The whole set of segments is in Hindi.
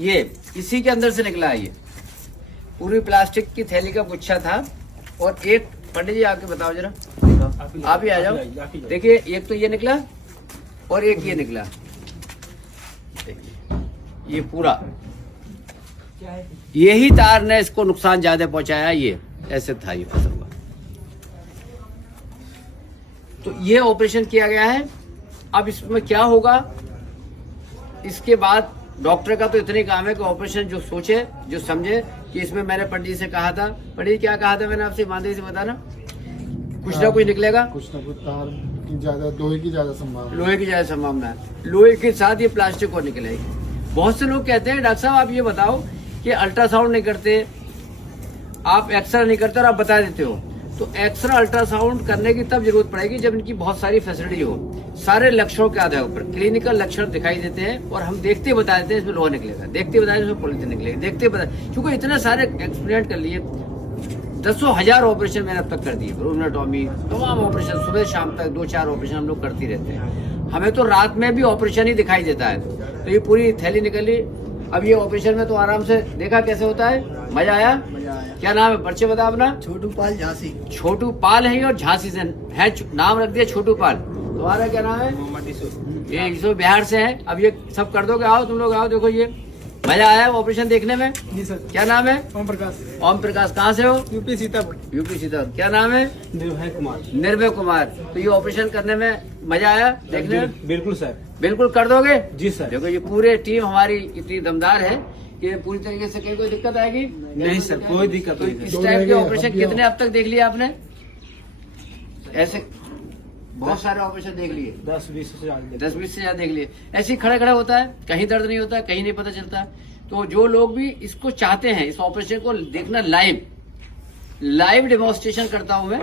ये इसी के अंदर से निकला है। ये पूरी प्लास्टिक की थैली का गुच्छा था। और एक पंडित जी आके बताओ जरा, आप ही आ जाओ। देखिए एक तो ये निकला और एक ये निकला। ये पूरा यही तार ने इसको नुकसान ज्यादा पहुंचाया। ये ऐसे था ये फंसा हुआ। तो ये ऑपरेशन किया गया है। अब इसमें क्या होगा इसके बाद डॉक्टर का तो इतने काम है कि ऑपरेशन जो सोचे जो समझे कि इसमें मैंने पंडित से कहा था। पंडित क्या कहा था मैंने आपसे ईमानदारी से बताना, कुछ ना कुछ निकलेगा, कुछ ना कुछ तार की ज्यादा, लोहे की ज्यादा संभावना, लोहे की ज्यादा संभावना है। लोहे के साथ ये प्लास्टिक और निकलेगी। बहुत से लोग कहते हैं डॉक्टर साहब आप ये बताओ कि अल्ट्रासाउंड नहीं करते, आप एक्सरे नहीं करते और आप बता देते हो। तो एक्सरे अल्ट्रासाउंड करने की तब जरूरत पड़ेगी जब इनकी बहुत सारी फैसिलिटी हो, सारे लक्षणों के आधार पर क्लिनिकल लक्षण दिखाई देते हैं और हम देखते बता देते हैं इसमें लोहा निकलेगा, देखते बता देते हैं इसमें पॉलीथीन निकलेगा, देखते बता, क्योंकि इतने सारे एक्सपेरिमेंट कर लिए, दसों हजार ऑपरेशन मैंने अब तक कर दिए, ब्रोनोटॉमी तमाम ऑपरेशन, सुबह शाम तक 2-4 ऑपरेशन हम लोग करते रहते हैं। हमें तो रात में भी ऑपरेशन ही दिखाई देता है। तो ये पूरी थैली निकली। अब ये ऑपरेशन में तो आराम से देखा कैसे होता है, मजा आया। क्या नाम है, परिचय बता अपना। छोटू पाल झांसी। छोटू पाल है और झांसी से है, नाम रख दिया छोटू पाल। तुम्हारा क्या नाम है? ये ईसो बिहार से है। अब ये सब कर दोगे, आओ तुम लोग आओ, देखो ये मजा आया ऑपरेशन देखने में। जी सर। क्या नाम है? ओम प्रकाश। ओम प्रकाश कहाँ से हो? यूपी सीतापुर। यूपी सीतापुर। क्या नाम है? निर्भय कुमार। निर्भय कुमार। तो ये ऑपरेशन करने में मजा आया देखने में? बिल्कुल सर। बिल्कुल कर दोगे? जी सर। देखो ये पूरे टीम हमारी इतनी दमदार है कि पूरी तरीके से कहीं कोई दिक्कत आएगी नहीं सर, कोई दिक्कत नहीं। इस टाइप के ऑपरेशन कितने अब तक देख लिए आपने? ऐसे बहुत सारे ऑपरेशन देख लिए, 10-20 से ज्यादा। 10-20 से ज्यादा देख लिए। ऐसे ही खड़ा खड़ा होता है, कहीं दर्द नहीं होता, कहीं नहीं पता चलता। तो जो लोग भी इसको चाहते हैं, इस ऑपरेशन को देखना लाइव डेमोन्स्ट्रेशन करता हूं मैं,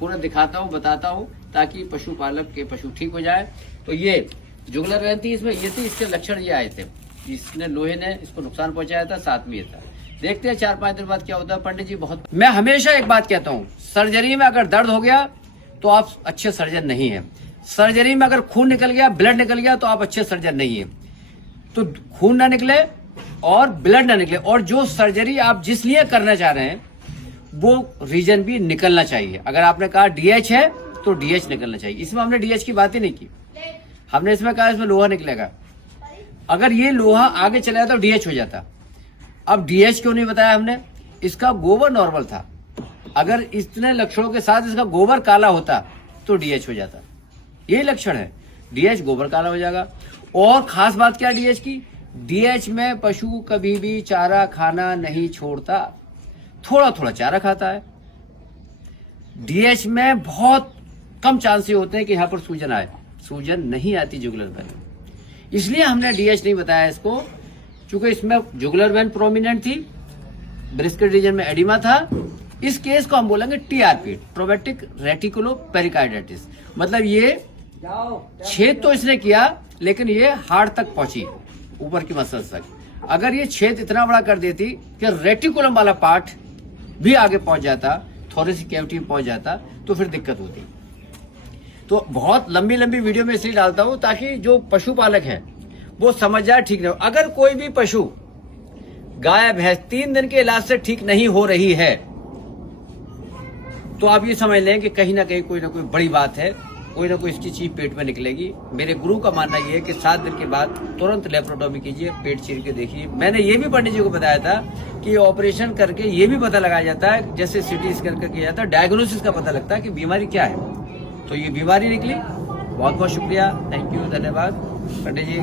पूरा दिखाता हूं, बताता हूं, ताकि पशुपालक के पशु ठीक हो जाए। तो ये जुगलर वैन थी, इसमें ये थी, इसके लक्षण ये आए थे, जिसने लोहे ने इसको नुकसान पहुंचाया था, साथ में ये था। देखते हैं 4-5 दिन बाद क्या होता है। पंडित जी बहुत, मैं हमेशा एक बात कहता हूँ, सर्जरी में अगर दर्द हो गया तो आप अच्छे सर्जन नहीं है। सर्जरी में अगर खून निकल गया, ब्लड निकल गया तो आप अच्छे सर्जन नहीं है। तो खून ना निकले और ब्लड ना निकले, और जो सर्जरी आप जिस लिए करना चाह रहे हैं वो रीजन भी निकलना चाहिए। अगर आपने कहा डीएच है तो डीएच निकलना चाहिए। इसमें हमने डीएच की बात ही नहीं की, हमने इसमें कहा इसमें लोहा निकलेगा। अगर ये लोहा आगे चला जाता तो डीएच हो जाता। अब डीएच क्यों नहीं बताया हमने? इसका गोबर नॉर्मल था, अगर इतने लक्षणों के साथ इसका गोबर काला होता तो डीएच हो जाता। ये लक्षण है, डीएच गोबर काला हो जाएगा। और खास बात क्या डीएच की, डीएच में पशु कभी भी चारा खाना नहीं छोड़ता, थोड़ा थोड़ा चारा खाता है। डीएच में बहुत कम चांसेस होते हैं कि यहां पर सूजन आए, सूजन नहीं आती जुगलर वेन, इसलिए हमने डीएच नहीं बताया इसको, क्योंकि इसमें जुगलर वेन प्रोमिनेंट थी, ब्रिस्केट रीजन में एडिमा था। इस केस को हम बोलेंगे टीआरपी, ट्रोमेटिक रेटिकुलो पेरिकार्डाइटिस। मतलब ये छेद तो इसने किया लेकिन ये हार्ट तक पहुंची, ऊपर की मसल्स तक। अगर ये छेद इतना बड़ा कर देती कि रेटिकुलम वाला पार्ट भी आगे पहुंच जाता, थोरेसिक कैविटी में पहुंच जाता, तो फिर दिक्कत होती। तो बहुत लंबी लंबी वीडियो में इसलिए डालता हूं ताकि जो पशुपालक है वो समझ जाए ठीक नहीं हो। अगर कोई भी पशु गाय भैंस 3 दिन के इलाज से ठीक नहीं हो रही है तो आप ये समझ लें कि कहीं ना कहीं कोई ना कोई बड़ी बात है, कोई ना कोई इसकी चीज पेट में निकलेगी। मेरे गुरु का मानना यह है कि 7 दिन के बाद तुरंत लेप्रोटॉमी कीजिए, पेट चीर के देखिए। मैंने ये भी पंडित जी को बताया था कि ऑपरेशन करके ये भी पता लगाया जाता है, जैसे सिटी स्कैन करके किया जाता है, डायग्नोसिस का पता लगता है कि बीमारी क्या है। तो ये बीमारी निकली। बहुत बहुत शुक्रिया, थैंक यू, धन्यवाद पंडित जी।